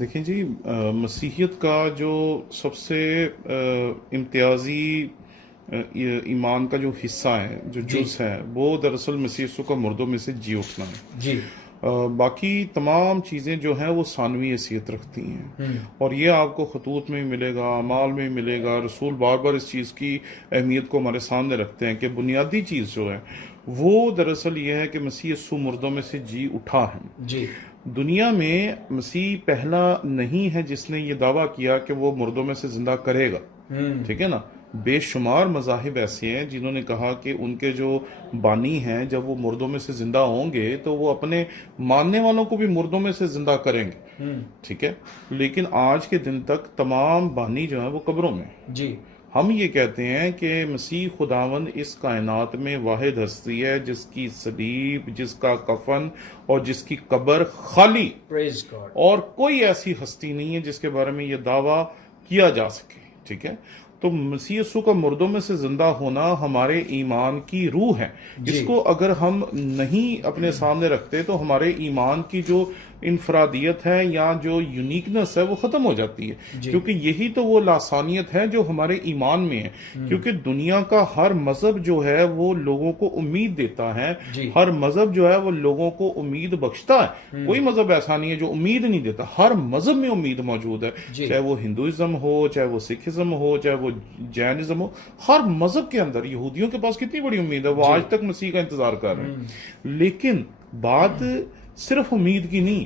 دیکھیں جی، مسیحیت کا جو سب سے امتیازی ایمان کا جو حصہ ہے، جو جی جز ہے، وہ دراصل مسیح یسوع کا مردوں میں سے جی اٹھنا ہے۔ جی باقی تمام چیزیں جو ہیں وہ ثانوی حیثیت رکھتی ہیں، اور یہ آپ کو خطوط میں ملے گا، اعمال میں ملے گا۔ رسول بار بار اس چیز کی اہمیت کو ہمارے سامنے رکھتے ہیں کہ بنیادی چیز جو ہے وہ دراصل یہ ہے کہ مسیح یسوع مردوں میں سے جی اٹھا ہے۔ جی دنیا میں مسیح پہلا نہیں ہے جس نے یہ دعویٰ کیا کہ وہ مردوں میں سے زندہ کرے گا، ٹھیک ہے نا۔ بے شمار مذاہب ایسے ہیں جنہوں نے کہا کہ ان کے جو بانی ہیں جب وہ مردوں میں سے زندہ ہوں گے تو وہ اپنے ماننے والوں کو بھی مردوں میں سے زندہ کریں گے، ٹھیک ہے۔ لیکن آج کے دن تک تمام بانی جو ہیں وہ قبروں میں ہیں۔ جی ہم یہ کہتے ہیں کہ مسیح خداوند اس کائنات میں واحد ہستی ہے جس کی صلیب، جس کا کفن اور جس کی قبر خالی، پریز گاڈ۔ اور کوئی ایسی ہستی نہیں ہے جس کے بارے میں یہ دعویٰ کیا جا سکے، ٹھیک ہے۔ تو مسیح یسوع کا مردوں میں سے زندہ ہونا ہمارے ایمان کی روح ہے۔ اس کو اگر ہم نہیں اپنے سامنے رکھتے تو ہمارے ایمان کی جو انفرادیت ہے یا جو یونیکنس ہے وہ ختم ہو جاتی ہے، کیونکہ یہی تو وہ لاسانیت ہے جو ہمارے ایمان میں ہے۔ کیونکہ دنیا کا ہر مذہب جو ہے وہ لوگوں کو امید دیتا ہے، ہر مذہب جو ہے وہ لوگوں کو امید بخشتا ہے۔ کوئی مذہب ایسا نہیں ہے جو امید نہیں دیتا، ہر مذہب میں امید موجود ہے، چاہے وہ ہندوازم ہو، چاہے وہ سکھزم ہو، چاہے وہ جینزم ہو۔ ہر مذہب کے اندر یہودیوں کے پاس کتنی بڑی امید ہے، وہ آج تک مسیح کا انتظار کر رہے ہیں۔ لیکن بات صرف امید کی نہیں،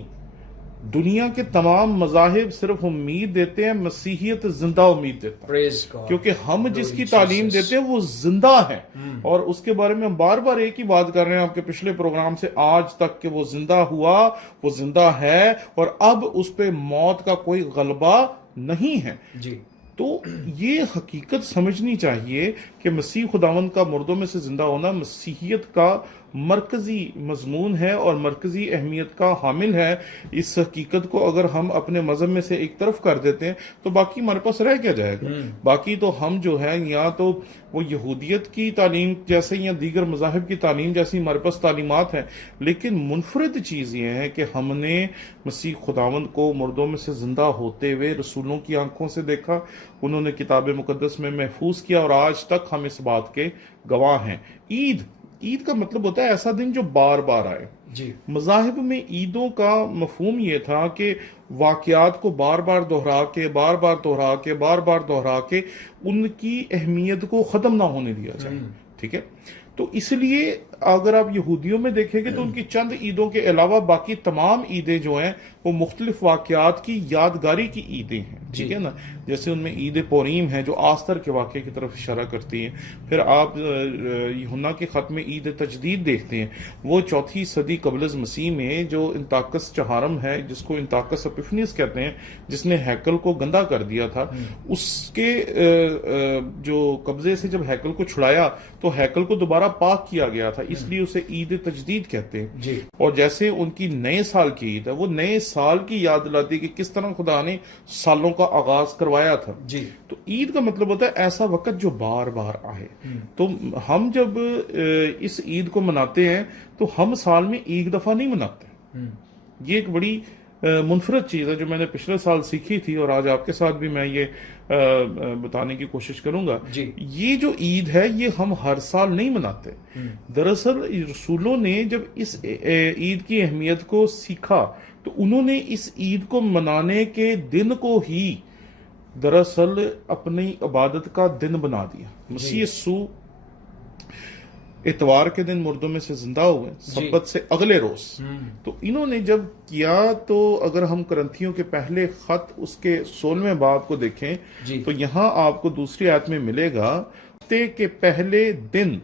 دنیا کے تمام مذاہب صرف امید دیتے ہیں، مسیحیت زندہ امید دیتا ہے، پریز گاڈ، کیونکہ ہم جس کی تعلیم دیتے ہیں وہ زندہ ہے، اور اس کے بارے میں ہم بار بار ایک ہی بات کر رہے ہیں آپ کے پچھلے پروگرام سے آج تک کہ وہ زندہ ہوا، وہ زندہ ہے، اور اب اس پہ موت کا کوئی غلبہ نہیں ہے۔ جی تو یہ حقیقت سمجھنی چاہیے کہ مسیح خداوند کا مردوں میں سے زندہ ہونا مسیحیت کا مرکزی مضمون ہے اور مرکزی اہمیت کا حامل ہے۔ اس حقیقت کو اگر ہم اپنے مذہب میں سے ایک طرف کر دیتے ہیں تو باقی ہمارے پاس رہ کیا جائے گا؟ باقی تو ہم جو ہے یا تو وہ یہودیت کی تعلیم جیسے یا دیگر مذاہب کی تعلیم جیسی ہمارے پاس تعلیمات ہیں، لیکن منفرد چیز یہ ہے کہ ہم نے مسیح خداوند کو مردوں میں سے زندہ ہوتے ہوئے رسولوں کی آنکھوں سے دیکھا، انہوں نے کتاب مقدس میں محفوظ کیا، اور آج تک ہم اس بات کے گواہ ہیں۔ عید کا مطلب ہوتا ہے ایسا دن جو بار بار آئے۔ جی مذاہب میں عیدوں کا مفہوم یہ تھا کہ واقعات کو بار بار دہرا کے بار بار دہرا کے بار بار دہرا کے ان کی اہمیت کو ختم نہ ہونے دیا جائے، ٹھیک ہے۔ تو اس لیے اگر آپ یہودیوں میں دیکھیں گے تو ان کی چند عیدوں کے علاوہ باقی تمام عیدیں جو ہیں وہ مختلف واقعات کی یادگاری کی عیدیں ہیں، ٹھیک ہے نا۔ جیسے ان میں عید پوریم ہے جو آستر کے واقعے کی طرف اشارہ کرتی ہیں۔ پھر آپ یوحنا کے خط میں عید تجدید دیکھتے ہیں، وہ 4 صدی قبل از مسیح میں جو انطاکس چہارم ہے، جس کو انطاکس اپیفنیس کہتے ہیں، جس نے ہیکل کو گندا کر دیا تھا، اس کے جو قبضے سے جب ہیکل کو چھڑایا تو ہیکل کو دوبارہ پاک کیا گیا تھا، اس لیے اسے عید تجدید کہتے ہیں۔ اور جیسے ان کی نئے سال کی عید ہے، وہ نئے سال کی یاد دلاتی کہ کس طرح خدا نے سالوں کا آغاز کروایا تھا۔ تو عید کا مطلب ہوتا ہے ایسا وقت جو بار بار آئے۔ تو ہم جب اس عید کو مناتے ہیں تو ہم سال میں ایک دفعہ نہیں مناتے۔ یہ ایک بڑی منفرد چیز ہے جو میں نے پچھلے سال سیکھی تھی، اور آج آپ کے ساتھ بھی میں یہ بتانے کی کوشش کروں گا۔ یہ جو عید ہے یہ ہم ہر سال نہیں مناتے۔ دراصل رسولوں نے جب اس عید کی اہمیت کو سیکھا تو انہوں نے اس عید کو منانے کے دن کو ہی دراصل اپنی عبادت کا دن بنا دیا۔ مسیح یسوع اتوار کے دن مردوں میں سے زندہ ہوئے، سبت سے اگلے روز۔ تو انہوں نے جب کیا تو اگر ہم کرنتھیوں کے پہلے خط اس کے 16ویں باب کو دیکھیں تو یہاں آپ کو دوسری آیت میں ملے گا، ہفتے کے پہلے دن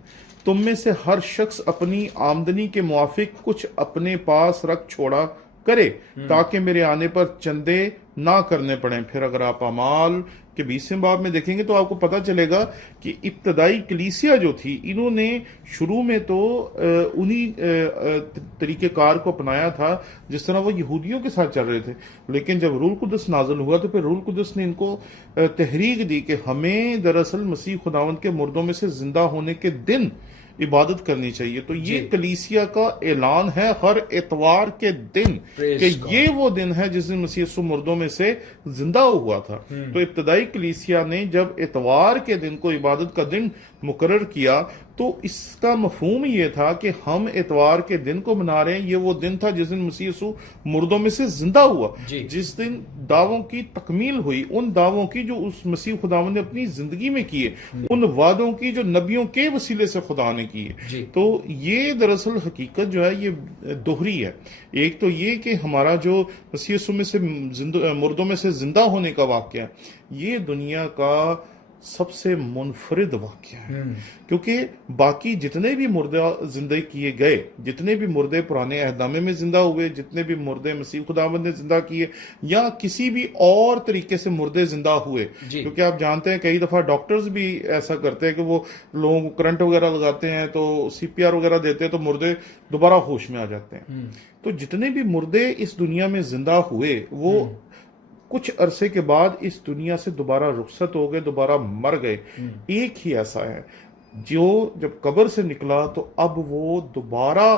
تم میں سے ہر شخص اپنی آمدنی کے موافق کچھ اپنے پاس رکھ چھوڑا کرے تاکہ میرے آنے پر چندے نہ کرنے پڑیں۔ پھر اگر آپ اعمال کے 20ویں باب میں دیکھیں گے تو آپ کو پتا چلے گا کہ ابتدائی کلیسیا جو تھی انہوں نے شروع میں تو انہی طریقہ کار کو اپنایا تھا جس طرح وہ یہودیوں کے ساتھ چل رہے تھے، لیکن جب روح القدس نازل ہوا تو پھر روح القدس نے ان کو تحریک دی کہ ہمیں دراصل مسیح خداوند کے مردوں میں سے زندہ ہونے کے دن عبادت کرنی چاہیے. تو یہ جی. کلیسیا کا اعلان ہے ہر اتوار کے دن Praise کہ God. یہ وہ دن ہے جس دن مسیح یسوع مردوں میں سے زندہ ہوا تھا. تو ابتدائی کلیسیا نے جب اتوار کے دن کو عبادت کا دن مقرر کیا تو اس کا مفہوم یہ تھا کہ ہم اتوار کے دن کو منا رہے ہیں. یہ وہ دن تھا جس دن مسیح یسوع مردوں میں سے زندہ ہوا, جی. جس دن دعووں کی تکمیل ہوئی, ان دعووں کی جو اس مسیح خداوند نے اپنی زندگی میں کیے, ان وعدوں کی جو نبیوں کے وسیلے سے خدا نے کیے. جی. تو یہ دراصل حقیقت جو ہے یہ دوہری ہے. ایک تو یہ کہ ہمارا جو مسیح یسوع میں سے مردوں میں سے زندہ ہونے کا واقعہ ہے, یہ دنیا کا سب سے منفرد واقعہ ہے, کیونکہ باقی جتنے بھی مردے زندہ کیے گئے, جتنے بھی مردے پرانے عہد نامے میں زندہ ہوئے, جتنے بھی مردے مسیح خداوند نے زندہ کیے, یا کسی بھی اور طریقے سے مردے زندہ ہوئے, جی. کیونکہ آپ جانتے ہیں کئی دفعہ ڈاکٹرز بھی ایسا کرتے ہیں کہ وہ لوگوں کو کرنٹ وغیرہ لگاتے ہیں, تو سی پی آر وغیرہ دیتے ہیں, تو مردے دوبارہ ہوش میں آ جاتے ہیں. تو جتنے بھی مردے اس دنیا میں زندہ ہوئے وہ کچھ عرصے کے بعد اس دنیا سے دوبارہ رخصت ہو گئے, دوبارہ مر گئے. ایک ہی ایسا ہے جو جب قبر سے نکلا تو اب وہ دوبارہ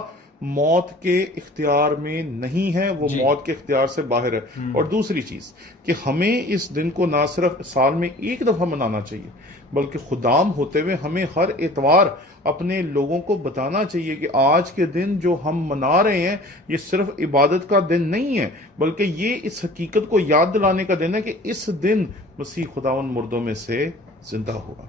موت کے اختیار میں نہیں ہے, وہ موت کے اختیار سے باہر ہے. اور دوسری چیز کہ ہمیں اس دن کو نہ صرف سال میں ایک دفعہ منانا چاہیے, بلکہ خدام ہوتے ہوئے ہمیں ہر اتوار اپنے لوگوں کو بتانا چاہیے کہ آج کے دن جو ہم منا رہے ہیں یہ صرف عبادت کا دن نہیں ہے, بلکہ یہ اس حقیقت کو یاد دلانے کا دن ہے کہ اس دن مسیح خداوند مردوں میں سے زندہ ہوا.